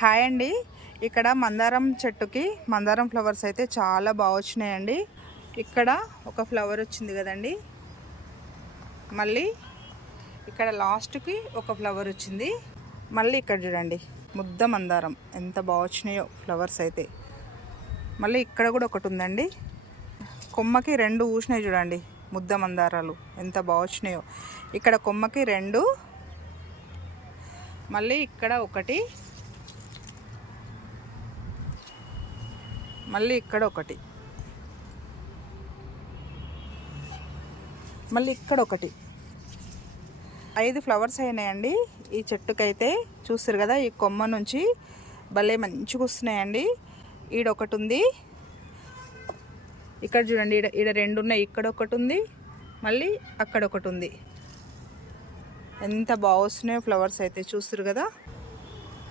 Hi అండి. ఇక్కడ మందారం చెట్టుకి మందారం ఫ్లవర్స్ అయితే చాలా బాగా వచ్చినాయండి. ఇక్కడ ఒక ఫ్లవర్ వచ్చింది కదండి, మళ్ళీ ఇక్కడ లాస్ట్కి ఒక ఫ్లవర్ వచ్చింది. మళ్ళీ ఇక్కడ చూడండి ముద్ద మందారం ఎంత బాగా వచ్చినాయో ఫ్లవర్స్ అయితే. మళ్ళీ ఇక్కడ కూడా ఒకటి ఉందండి, కొమ్మకి రెండు ఊసినాయి చూడండి ముద్ద మందారాలు ఎంత బాగా వచ్చినాయో. ఇక్కడ కొమ్మకి రెండు, మళ్ళీ ఇక్కడ ఒకటి, మళ్ళీ ఇక్కడ ఒకటి, మళ్ళీ ఇక్కడ ఒకటి. 5 ఫ్లవర్స్ అయినాయండి ఈ చెట్టుకైతే. చూస్తారు కదా, ఈ కొమ్మ నుంచి భలే మంచిగా వస్తున్నాయండి. ఈడొకటి ఉంది, ఇక్కడ చూడండి, ఈడ రెండు ఉన్నాయి, ఇక్కడ ఒకటి ఉంది, మళ్ళీ అక్కడ ఒకటి ఉంది. ఎంత బాగా వస్తున్నాయో ఫ్లవర్స్ అయితే చూస్తారు కదా.